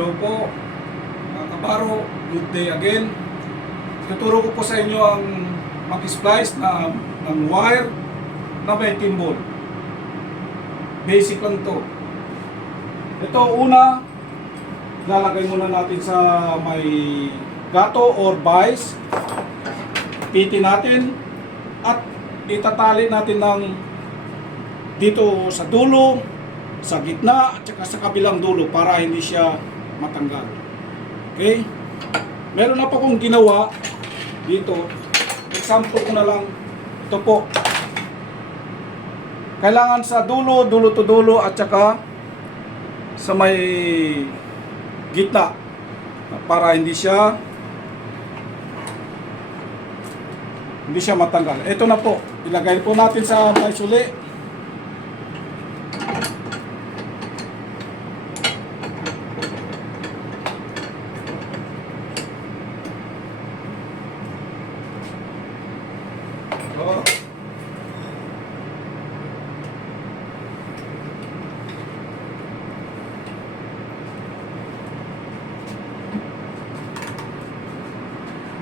Hello po, mga kabaro, good day again. Tuturo ko po sa inyo ang mag-splice ng wire na may 18 volt. Basic lang to. Ito una, lalagay muna natin sa may gato or vise. Piti natin at itatali natin ng dito sa dulo, sa gitna at saka sa kabilang dulo para hindi siya matanggal. Okay? Meron na pa akong ginawa dito. Example ko na lang. Ito po. Kailangan sa dulo, dulo to dulo at saka sa may gitna para hindi siya matanggal. Ito na po. Ilagay po natin sa may suli.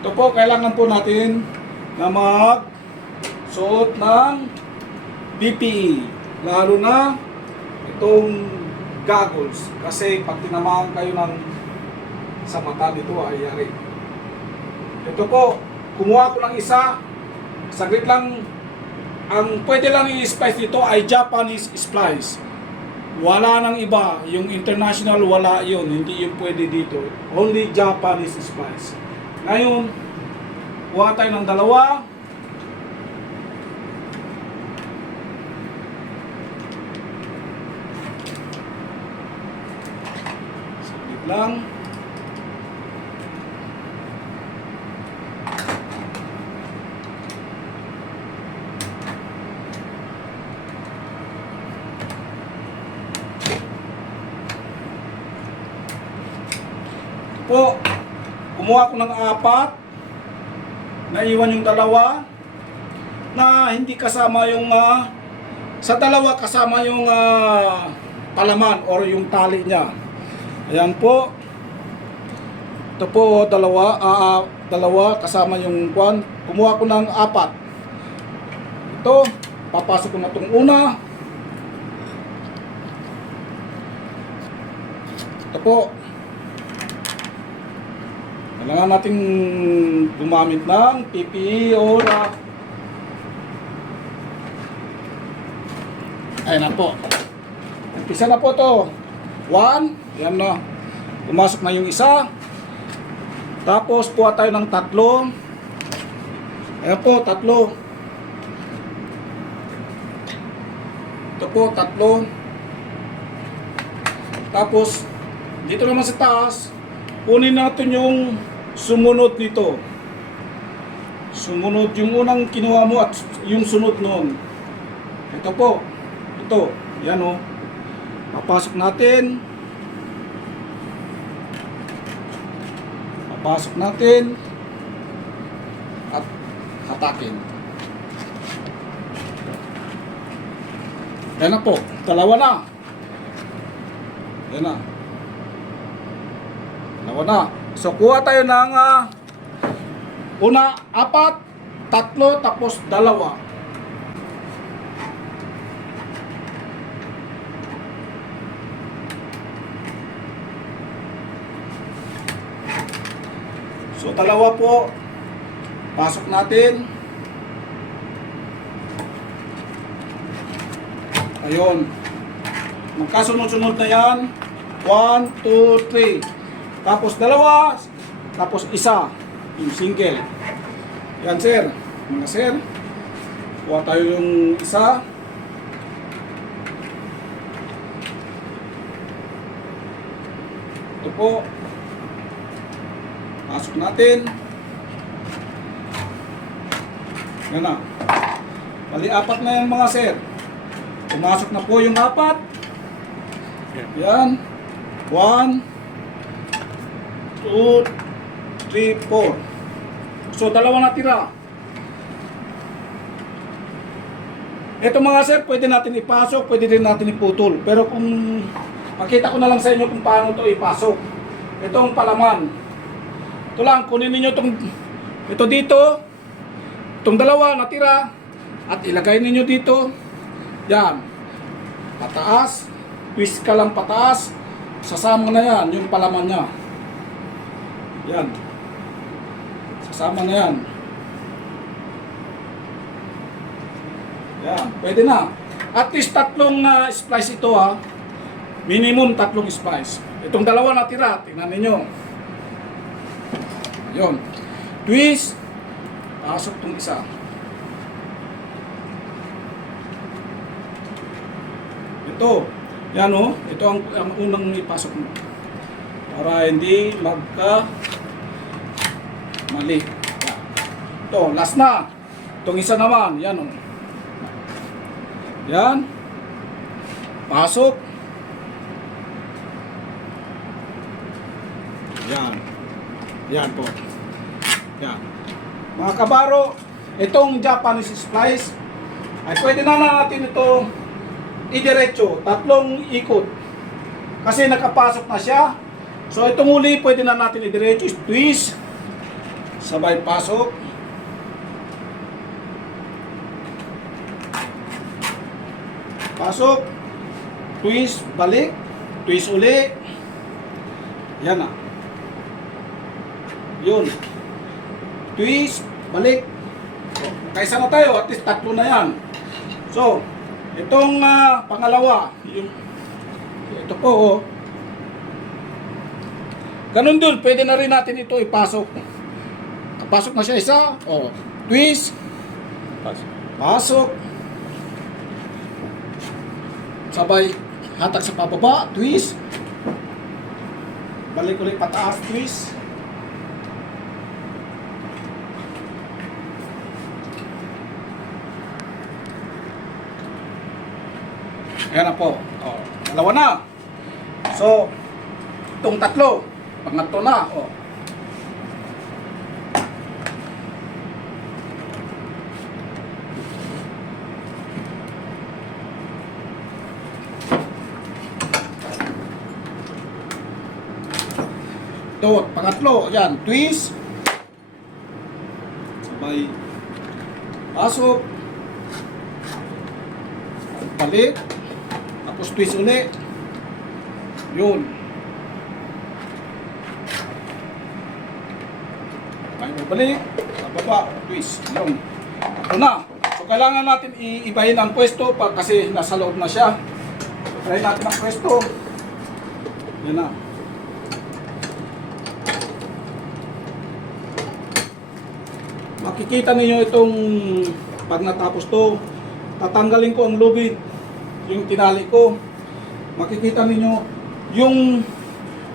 Ito po, kailangan po natin na mag-suot ng PPE. Lalo na itong goggles. Kasi pag tinamaan kayo sa mata dito ay yari. Ito po, kumuha ko ng isa. Saglit lang, ang pwede lang i-splice dito ay Japanese splice. Wala nang iba. Yung international wala yun. Hindi yung pwede dito. Only Japanese splice. Ngayon, kuha tayo ng dalawa. Saglit lang. Po, kumuha ko ng 4, naiwan yung dalawa na hindi kasama yung sa dalawa kasama yung palaman or yung tali niya. Ayan po. Ito po dalawa kasama yung kwan. Kumuha ko ng 4. Ito, papasok ko na itong una. Ito po. Kailangan natin gumamit ng PPE or ayan na po. Umpisa na po to. 1, yan na. Pumasok na yung isa. Tapos kuha tayo ng 3. Ayan po, 3. Ito po, 3. Tapos dito naman sa taas, kunin natin yung sumunod nito. Sumunod yung unang kinuha mo at yung sunod noon. Ito po. Ito. Yan o. Papasok natin. Papasok natin. At hatakin. Yan na po. Dalawa na. Yan na. Dalawa na. So, kuha tayo ng una, 4, 3, tapos 2. So, 2 po. Pasok natin. Ayun. Magkasunod-sunod na yan. 1, 2, 3. Tapos 2, tapos 1, yung single. Yan sir, mga sir. Kuha tayo yung isa. Ito po. Pasok natin. Yan na. Bali 4 na yan mga sir. Pumasok na po yung 4. Yan. 1, 2, 3, 4. So, 2 na tira. Ito mga sir, pwede natin ipasok, pwede din natin iputol. Pero kung makita ko na lang sa inyo kung paano to ipasok. itong palaman. Ito lang, kunin ninyo ito dito, itong dalawa natira, at ilagay ninyo dito. Yan. Pataas. Twist ka lang pataas. Sasama na yan, yung palaman niya. Yan. Sasama na yan. Yan. Pwede na. At least tatlong splice ito ha. Minimum tatlong splice. Itong dalawa natira, tingnan ninyo. Yun. Twist. Pasok itong isa. Ito. Yan o. Ito ang unang ipasok mo. Para hindi mali. Yan. Ito. Last na. Itong isa naman. Yan o. Yan. Pasok. Yan. Yan po. Yan. Mga kabaro, itong Japanese splice ay pwede na natin ito idiretso, tatlong ikot. Kasi nakapasok na siya. So itong uli pwede na natin idiretso, twist, sabay pasok. Pasok, twist, balik, twist uli. Yan na. Yun. Twist, balik. So, kaysa na tayo, at least tatlo na yan. So, itong pangalawa, ito po, oh. Ganun dun, pwede na rin natin ito ipasok. Pasok na siya isa, oh. Twist, pasok. Sabay, hatak sa pababa, twist. Balik ulit pataas, twist. Ayan na po. Oh, dalawa na. So, itong tatlo. Pangatlo na. Oh. Ito, pangatlo. Ayan, twist. Sabay. Pasok. Balik. Tapos twist ulit. Yun. Ay, balik. Sa baba, twist. Yun. Ito na. So, kailangan natin iibahin ang pwesto kasi nasa loob na siya. So, try natin ang pwesto. Yan na. Makikita ninyo itong pag natapos to, tatanggalin ko ang lubid. Yung tinali ko, makikita ninyo yung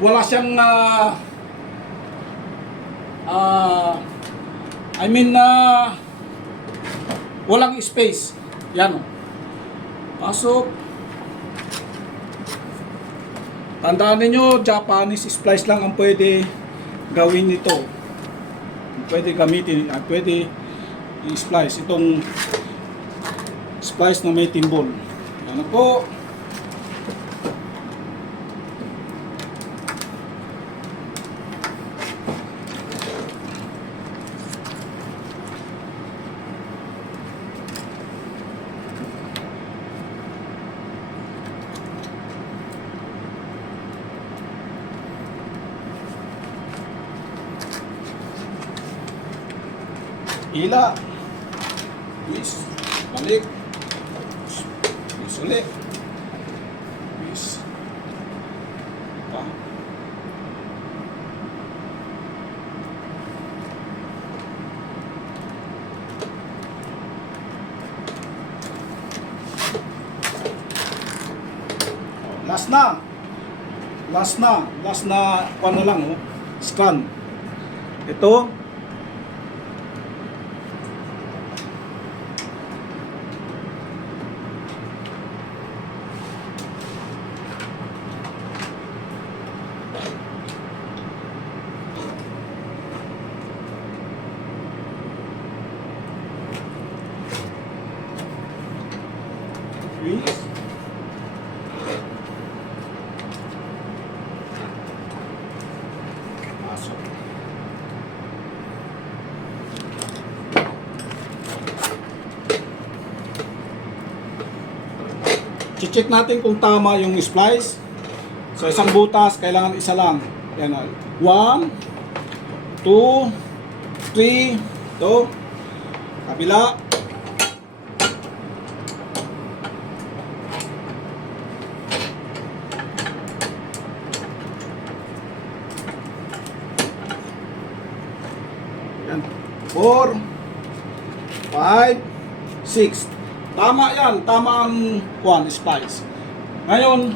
wala siyang walang space. Yan o. Pasok. Tandaan ninyo, Japanese splice lang ang pwede gawin nito. Pwede gamitin, pwede i-splice itong splice na may timbol. Yan po. Ila. Twist. Balik. Twist ulit. Twist. Pa. Last na. Last na ano lang oh. Scan. Ito. Twist. check natin kung tama yung splice. So isang butas, kailangan isa lang. Yan, 1, 2, 3, ito, kabila. Yan, 4, 5, 6. Tama yan, tama ang splice. Ngayon,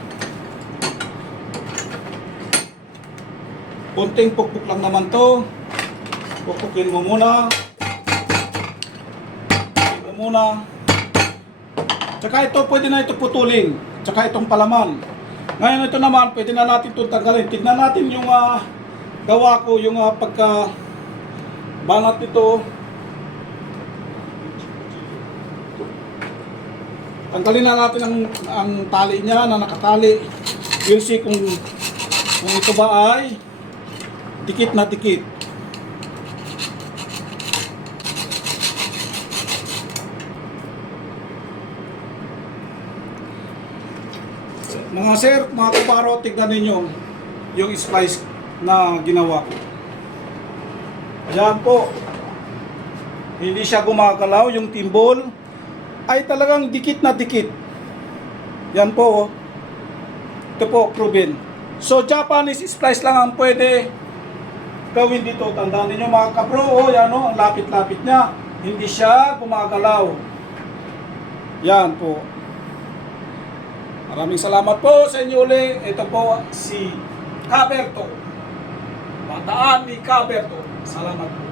konting pukpuk lang naman to. Pukpukin mo muna. Pukpukin mo muna. Tsaka ito, pwede na ito putulin. Tsaka itong palaman. Ngayon ito naman, pwede na natin itong tanggalin. Tignan natin yung gawa ko, yung pagka banat nito. Tanggalin na natin ang tali niya na nakatali. We'll see kung ito ba ay dikit na dikit. Mga sir, mga kuparo, tignan ninyo yung splice na ginawa ko. Ayan po. Hindi siya gumagalaw, yung timbol ay talagang dikit na dikit. Yan po, oh. Ito po, proven. So, Japanese splice lang ang pwede gawin dito. Tandaan niyo mga kapro, oh, yan, oh, ang lapit-lapit niya. Hindi siya gumagalaw. Yan po. Maraming salamat po sa inyo uli. Ito po si Caberto. Bataan ni Caberto. Salamat po.